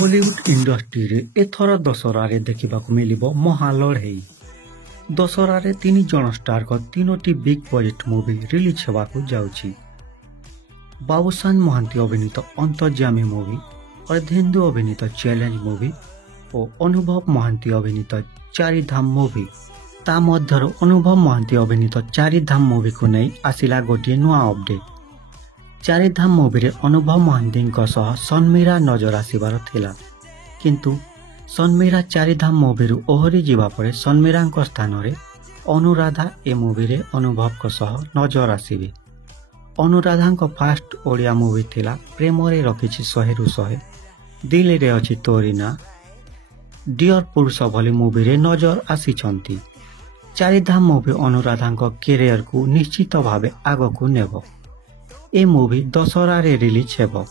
Bollywood industry रे एथर दशहरारे देखिबाकू मिलिबो महालढ़ई। दशहरारे 3 जन star को 3टी बिग बजेट मूवी रिलीज हेबाकू जाउची। बाबूशान महांती अभिनीत अंतर्जामी मूवी, अर्धेन्दु अभिनीत चैलेंज मूवी और अनुभव महांती अभिनीत चारिधाम मूवी। ता मध्यरु अनुभव महांती अभिनीत चारिधाम मूवी को नहीं आसिला गोटे नुआ अपडेट। चारिधाम मूवी रे अनुभव महांती सन्मीरा नजर आसबार थिला, किंतु सन्मीरा चारिधाम मूवी ओहरी जीवा परे सन्मीरा स्थान रे अनुराधा ए मूवी रे अनुभव को सह नजर आसीबे। अनुराधा फास्ट ओडिया मूवी थिला प्रेम रे रखिछि 100 रु 100, दिल रे अछि तोरी ना, डियर पुरुष भली मूवी रे नजर आसीचंती। चारिधाम मूवी अनुराधा कैरियर को निश्चित भावे आगकू नेबो। ए मूवी दशहरा रे रिलीज हेबो।